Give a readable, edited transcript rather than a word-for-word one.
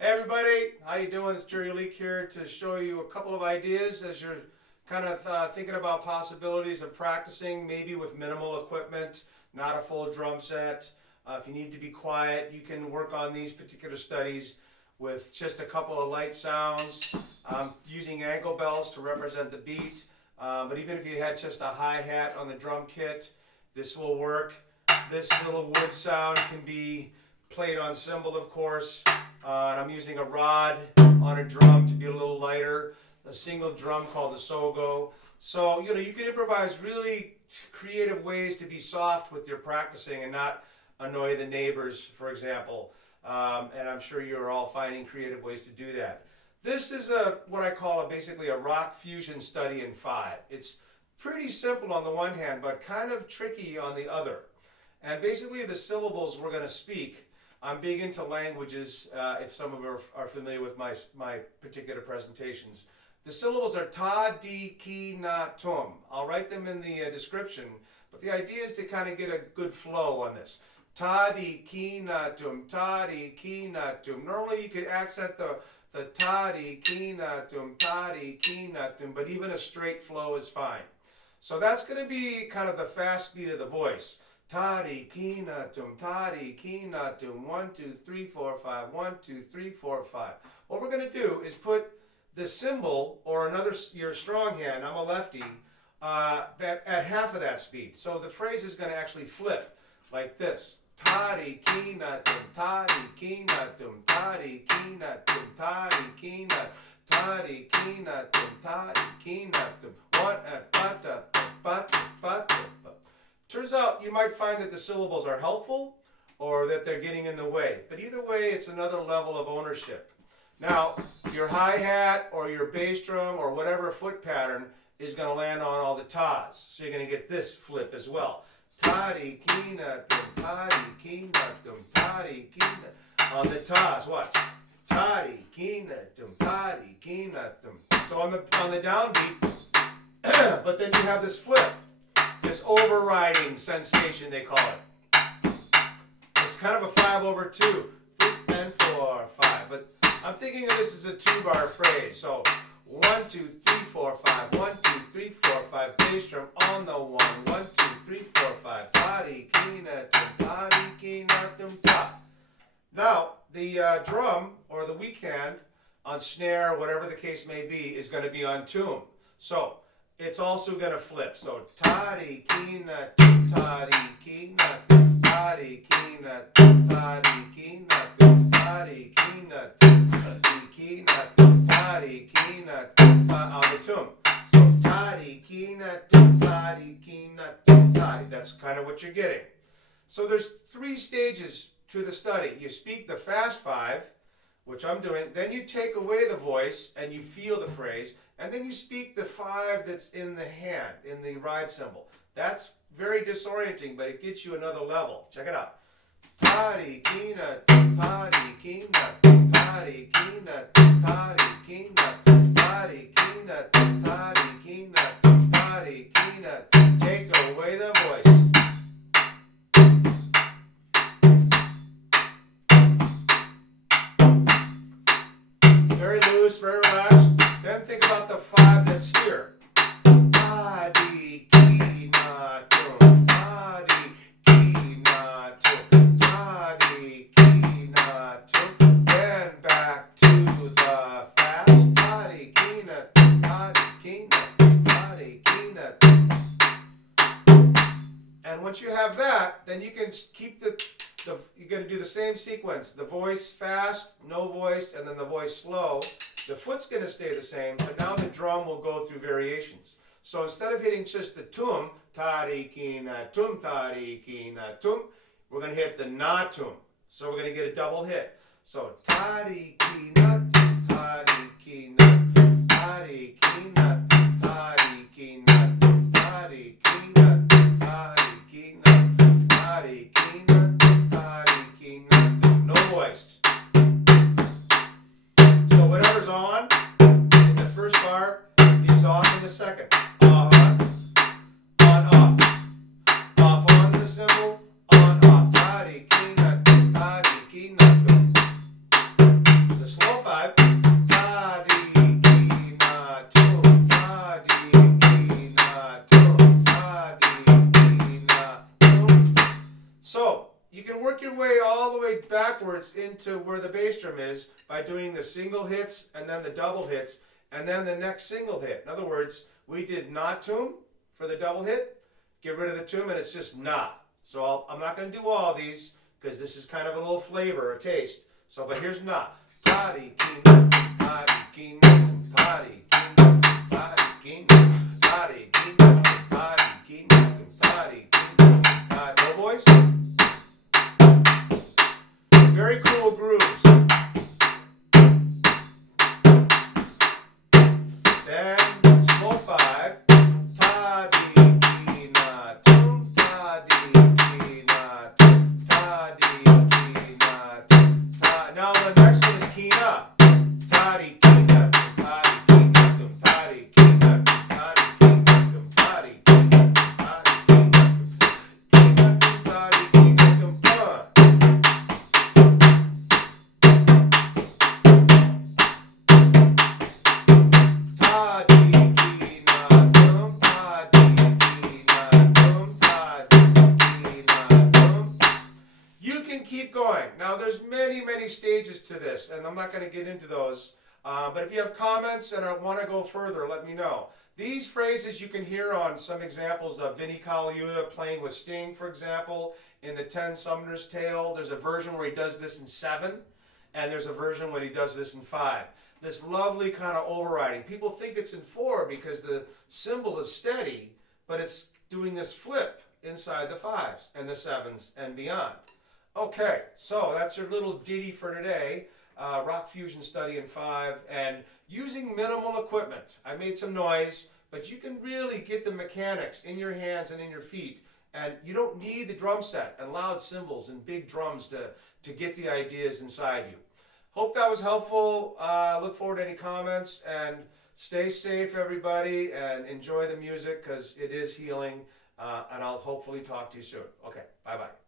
Hey everybody, how you doing? It's Jerry Leak here to show you a couple of ideas as you're kind of thinking about possibilities of practicing, maybe with minimal equipment, not a full drum set. If you need to be quiet, you can work on these particular studies with just a couple of light sounds, using angle bells to represent the beat. But even if you had just a hi-hat on the drum kit, this will work. This little wood sound can be played on cymbal, of course, and I'm using a rod on a drum to be a little lighter, a single drum called a sogo. So, you can improvise really creative ways to be soft with your practicing and not annoy the neighbors, for example. And I'm sure you're all finding creative ways to do that. This is what I call basically a rock fusion study in 5. It's pretty simple on the one hand, but kind of tricky on the other. And basically the syllables we're going to speak. I'm big into languages, if some of you are familiar with my particular presentations. The syllables are ta, di, ki, na, tum. I'll write them in the description, but the idea is to kind of get a good flow on this. Ta, di, ki, na, tum, ta, di, ki, na, tum. Normally you could accent the ta, di, ki, na, tum, ta, di, ki, na, tum, but even a straight flow is fine. So that's going to be kind of the fast beat of the voice. Tadi, kina, tum, tadi, kina, tum, 1, 2, 3, 4, 5, 1, 2, 3, 4, 5. What we're going to do is put the cymbal, or your strong hand, I'm a lefty, at half of that speed. So the phrase is going to actually flip like this. Tadi, kina, tum, tadi, kina, tum, tadi, kina, tum, tadi, kina, tadi, kina, tum, tadi, kina, tum, 1, bata, bata, bata. Turns out you might find that the syllables are helpful or that they're getting in the way. But either way, it's another level of ownership. Now, your hi-hat or your bass drum or whatever foot pattern is going to land on all the tas. So you're going to get this flip as well. Tadi, kina, tum, tadi, kina, tum, tadi, kina. On the tas, watch. Tadi, kina, tum, tadi, kina, tum. So on the downbeat, but then you have this flip. This overriding sensation, they call it. It's kind of a 5/2, 3 and 4, 5. But I'm thinking of this as a 2-bar phrase. So 1, 2, 3, 4, 5. 1, 2, 3, 4, 5. Bass drum on the 1. 1, 2, 3, 4, 5. Tadi, kina, tum, tadi, kina, tum, ta. Now, the drum or the weak hand on snare, whatever the case may be, is going to be on tune. So it's also going to flip. So tadi, kina, tum, tadi, kina, tum, tadi, kina, tum, tadi, kina, tum, tadi, kina, tum, tadi, kina, tum, tadi, kina, tum, on the tum. So tadi, kina, tum, tadi, kina, tum, tadi. That's kind of what you're getting. So there's 3 stages to the study. You speak the fast 5, which I'm doing, then you take away the voice and you feel the phrase, and then you speak the 5 that's in the hand, in the ride cymbal. That's very disorienting, but it gets you another level. Check it out. Tadi, kina, tadi, kina, tadi, kina, tadi, kina, tadi, kina, tadi, kina, tadi, kina. Take away the voice. Very loose, very relaxed. Then think about the 5 that's here. Tadi, kina, tum, tadi, kina, tum, tadi, kina, tum. Then back to the fast. Tadi, kina, tum, tadi, kina, tum, tadi, kina, tum. And once you have that, then you can keep you're going to do the same sequence. The voice fast, no voice, and then the voice slow. The foot's going to stay the same, but now the drum will go through variations. So instead of hitting just the tum, tadi, kina, tum, tadi, kina, tum, we're going to hit the na tum. So we're going to get a double hit. So tadi, kina, tum, tadi, kina, tum, tadi, kina, tum, tadi, kina, tum, tadi, kina, tum, tadi, kina, tum, tadi, kina. No voice. So whatever's on in the first bar is off in the second. On, off. Off on the cymbal, on, off. Tadi, kina, tadi, kina. The words, into where the bass drum is by doing the single hits and then the double hits and then the next single hit. In other words, we did not tune for the double hit, get rid of the tune, and it's just not. So I'm not going to do all these because this is kind of a little flavor, a taste. So, but here's not. Party king, party king, party king, party king, party king, party king, party king, no voice. Very cool grooves. Then slow 5. Ta di ki na tum, ta di ki na tum, ta di ki na tum, ta. Now the next one is key up. Ta di ki na tum, ta di ki na tum, ta di ki na tum, ta di ki na tum, ta di ki na tum, ta di ki na tum, ta di ki na tum, keep going. Now there's many stages to this, and I'm not going to get into those, but if you have comments and I want to go further, let me know. These phrases you can hear on some examples of Vinnie Colaiuta playing with Sting, for example, in the 10 Summoner's Tale. There's a version where he does this in 7, and there's a version when he does this in 5. This lovely kind of overriding. People think it's in 4 because the cymbal is steady, but it's doing this flip inside the 5s and the 7s and beyond. Okay, so that's your little ditty for today. Rock fusion study in 5 and using minimal equipment. I made some noise, but you can really get the mechanics in your hands and in your feet, and you don't need the drum set and loud cymbals and big drums to get the ideas inside you. Hope that was helpful. Look forward to any comments, and stay safe everybody, and enjoy the music because it is healing, and I'll hopefully talk to you soon. Okay, bye-bye.